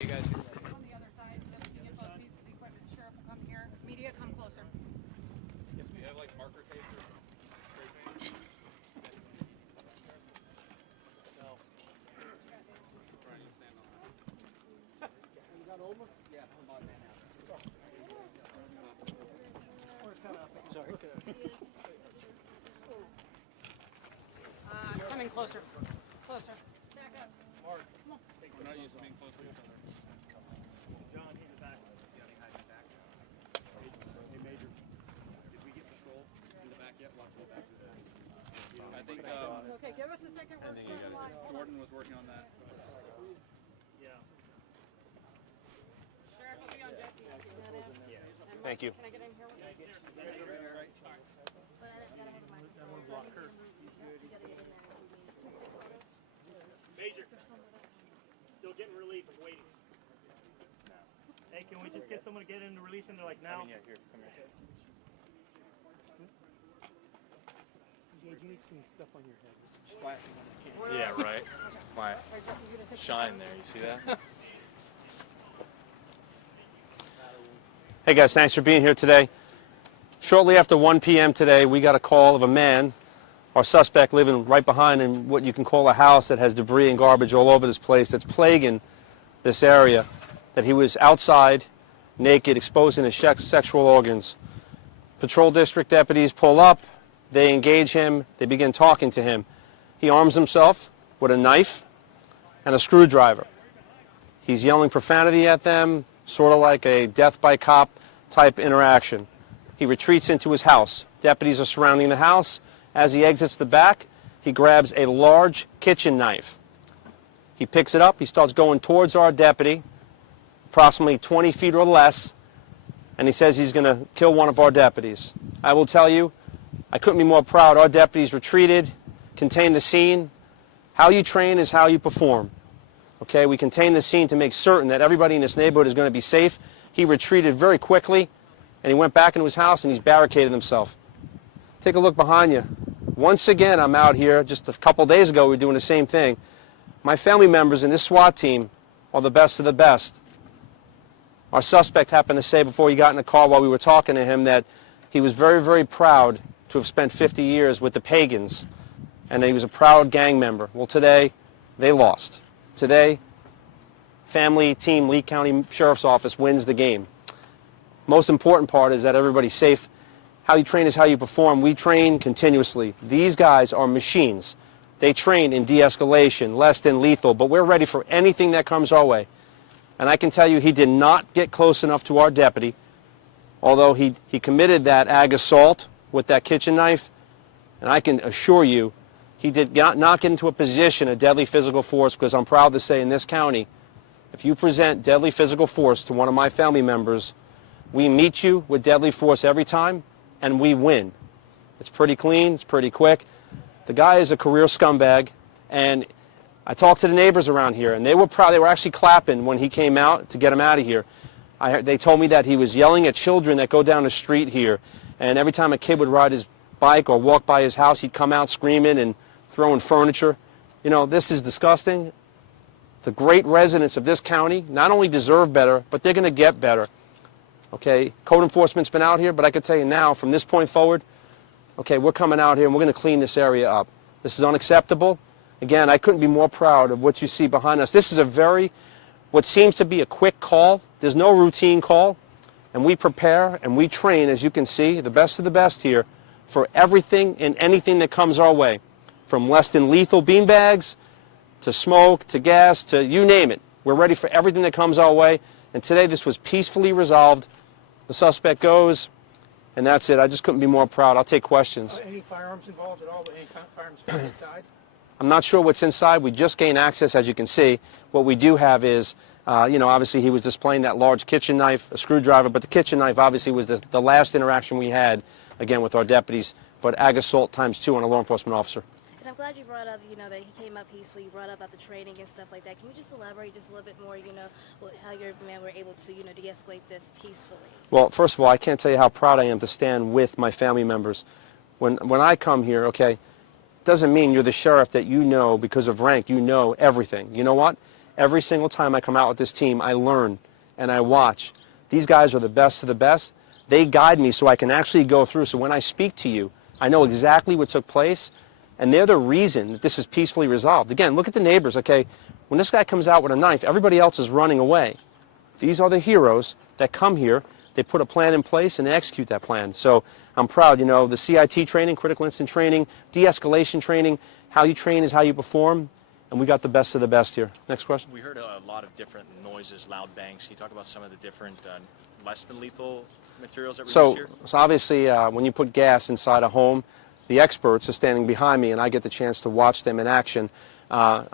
You guys On the other side, so that we can get both pieces of equipment. Sheriff will come here. Media, come closer. yes, we have like marker tape or spray paint. No. Brian, you stand on that. You got over? Yeah, I'm on man out. Sorry. Coming closer. Closer. Stack up. Mark, we're not used to being close to each other. John, in the back. Johnny, hide in the back. Hey, Major, did we get patrol in the back yet? Watch the back of this. I think, Okay, give us a second. We're starting live. Hold on. Jordan was working on that. Yeah. Sheriff will be on Jesse. And Thank you. Can I get in here with you? Major. Still getting relief. I'm waiting. Hey, can we just get someone to get into relief and they're like now? Yeah, here, come here. You need some stuff on your head. Yeah, right. Quiet. Shine there, you see that? Hey guys, thanks for being here today. Shortly after 1 p.m. today, we got a call of a man, our suspect, living right behind in what you can call a house that has debris and garbage all over this place that's plaguing this area, that he was outside, naked, exposing his sexual organs. Patrol district deputies pull up, they engage him, they begin talking to him. He arms himself with a knife and a screwdriver. He's yelling profanity at them, sort of like a death by cop type interaction. He retreats into his house. Deputies are surrounding the house. As he exits the back, he grabs a large kitchen knife. He picks it up, he starts going towards our deputy, approximately 20 feet or less, and he says he's going to kill one of our deputies. I will tell you, I couldn't be more proud. Our deputies retreated, contained the scene. How you train is how you perform. Okay, we contained the scene to make certain that everybody in this neighborhood is going to be safe. He retreated very quickly, and he went back into his house and he's barricaded himself. Take a look behind you. Once again, I'm out here. Just a couple days ago, we were doing the same thing. My family members in this SWAT team are the best of the best. Our suspect happened to say before he got in the car while we were talking to him that he was very, very proud to have spent 50 years with the pagans, and that he was a proud gang member. Well, today, they lost. Today, family team, Lee County Sheriff's Office wins the game. Most important part is that everybody's safe. How you train is how you perform. We train continuously. These guys are machines. They train in de-escalation, less than lethal, but we're ready for anything that comes our way. And I can tell you he did not get close enough to our deputy, although he committed that ag assault with that kitchen knife, and I can assure you he did not get into a position of deadly physical force, because I'm proud to say in this county, if you present deadly physical force to one of my family members, we meet you with deadly force every time, and we win. It's pretty clean, it's pretty quick. The guy is a career scumbag, and I talked to the neighbors around here, and they were proud. They were actually clapping when he came out to get him out of here. They told me that he was yelling at children that go down the street here, and every time a kid would ride his bike or walk by his house, he'd come out screaming and throwing furniture. You know, this is disgusting. The great residents of this county not only deserve better, but they're going to get better. Okay, code enforcement's been out here, but I can tell you now, from this point forward, okay, we're coming out here and we're going to clean this area up. This is unacceptable. Again, I couldn't be more proud of what you see behind us. This is what seems to be a quick call. There's no routine call, and we prepare and we train, as you can see, the best of the best here, for everything and anything that comes our way, from less than lethal beanbags to smoke to gas to you name it. We're ready for everything that comes our way, and today this was peacefully resolved. The suspect goes, and that's it. I just couldn't be more proud. I'll take questions. Any firearms involved at all? Any firearms inside? I'm not sure what's inside. We just gained access, as you can see. What we do have is, obviously he was displaying that large kitchen knife, a screwdriver, but the kitchen knife obviously was the last interaction we had, again, with our deputies, but ag assault ×2 on a law enforcement officer. And I'm glad you brought up, that he came up peacefully. You brought up about the training and stuff like that. Can you just elaborate just a little bit more, how your men were able to, de-escalate this peacefully? Well, first of all, I can't tell you how proud I am to stand with my family members. When I come here, okay, doesn't mean you're the sheriff that because of rank, everything. You know what? Every single time I come out with this team, I learn and I watch. These guys are the best of the best. They guide me so I can actually go through. So when I speak to you, I know exactly what took place, and they're the reason that this is peacefully resolved. Again, look at the neighbors, okay? When this guy comes out with a knife, everybody else is running away. These are the heroes that come here. They put a plan in place and they execute that plan. So I'm proud, you know, the CIT training, critical incident training, de-escalation training, how you train is how you perform, and we got the best of the best here. Next question. We heard a lot of different noises, loud bangs. Can you talk about some of the different less than lethal materials that were used here? So obviously when you put gas inside a home, the experts are standing behind me and I get the chance to watch them in action. I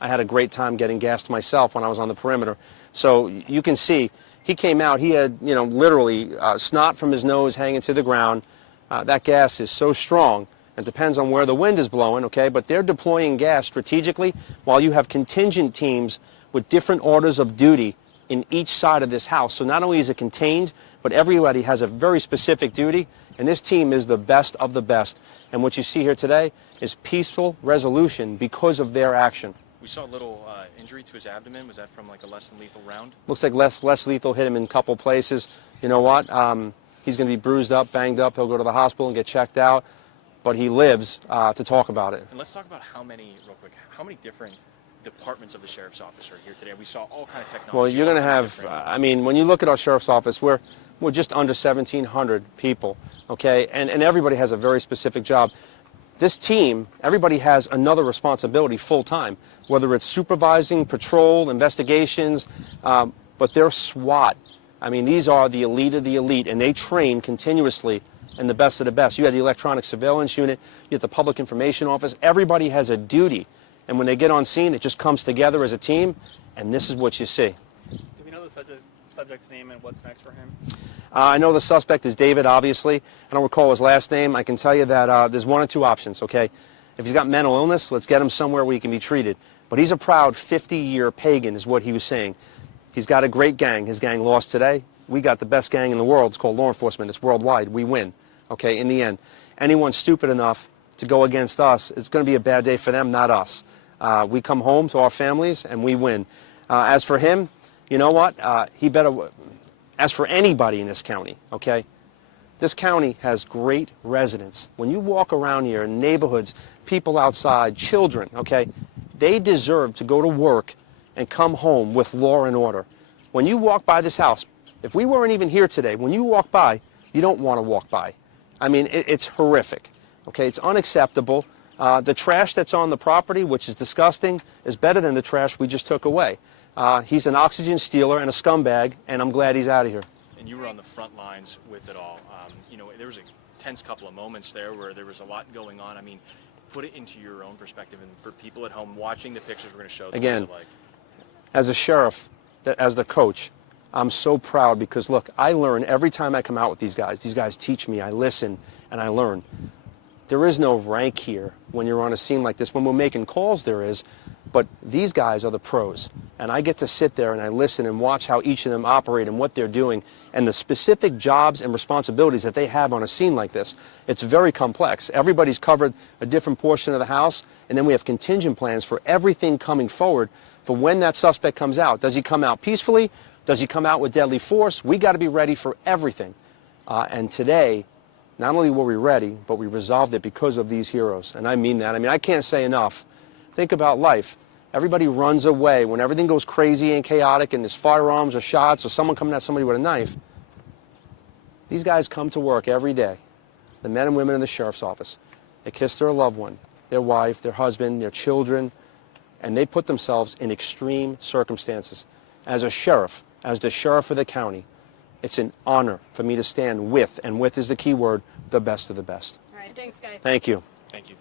had a great time getting gassed myself when I was on the perimeter. So you can see, he came out, he had, you know, literally snot from his nose hanging to the ground. That gas is so strong. It depends on where the wind is blowing, okay? But they're deploying gas strategically while you have contingent teams with different orders of duty in each side of this house. So not only is it contained, but everybody has a very specific duty, and this team is the best of the best. And what you see here today is peaceful resolution because of their action. We saw a little injury to his abdomen. Was that from like a less than lethal round? Looks like less lethal, hit him in a couple places. You know what? He's going to be bruised up, banged up. He'll go to the hospital and get checked out. But he lives to talk about it. And let's talk about how many different departments of the sheriff's office are here today. We saw all kind of technology. Well, you're going to have, I mean, when you look at our sheriff's office, we're just under 1,700 people, okay? And everybody has a very specific job. This team, everybody has another responsibility full-time, whether it's supervising, patrol, investigations, but they're SWAT. I mean, these are the elite of the elite, and they train continuously and the best of the best. You have the electronic surveillance unit, you have the public information office. Everybody has a duty, and when they get on scene, it just comes together as a team, and this is what you see. Do we know the subject's name and what's next for him? I know the suspect is David, obviously. I don't recall his last name. I can tell you that there's one or two options, okay? If he's got mental illness, let's get him somewhere where he can be treated. But he's a proud 50-year pagan, is what he was saying. He's got a great gang. His gang lost today. We got the best gang in the world. It's called law enforcement. It's worldwide. We win. Okay, in the end, anyone stupid enough to go against us, it's going to be a bad day for them, not us. We come home to our families and we win. As for him, you know what? He better, as for anybody in this county, okay? This county has great residents. When you walk around here in neighborhoods, people outside, children, okay, they deserve to go to work and come home with law and order. When you walk by this house, if we weren't even here today, when you walk by, you don't want to walk by. I mean, it's horrific, okay? It's unacceptable. The trash that's on the property, which is disgusting, is better than the trash we just took away. He's an oxygen stealer and a scumbag, and I'm glad he's out of here. And you were on the front lines with it all. You know, there was a tense couple of moments there where there was a lot going on. I mean, put it into your own perspective, and for people at home watching the pictures we're going to show them. Again, as a sheriff, as the coach, I'm so proud because, look, I learn every time I come out with these guys. These guys teach me, I listen, and I learn. There is no rank here when you're on a scene like this. When we're making calls, there is, but these guys are the pros. And I get to sit there and I listen and watch how each of them operate and what they're doing and the specific jobs and responsibilities that they have on a scene like this. It's very complex. Everybody's covered a different portion of the house, and then we have contingent plans for everything coming forward for when that suspect comes out. Does he come out peacefully? Does he come out with deadly force? We got to be ready for everything. And today, not only were we ready, but we resolved it because of these heroes. And I mean that. I mean, I can't say enough. Think about life. Everybody runs away when everything goes crazy and chaotic and there's firearms or shots or someone coming at somebody with a knife. These guys come to work every day, the men and women in the sheriff's office. They kiss their loved one, their wife, their husband, their children, and they put themselves in extreme circumstances. As a sheriff, as the sheriff of the county, it's an honor for me to stand with, and with is the key word, the best of the best. All right, thanks, guys. Thank you. Thank you.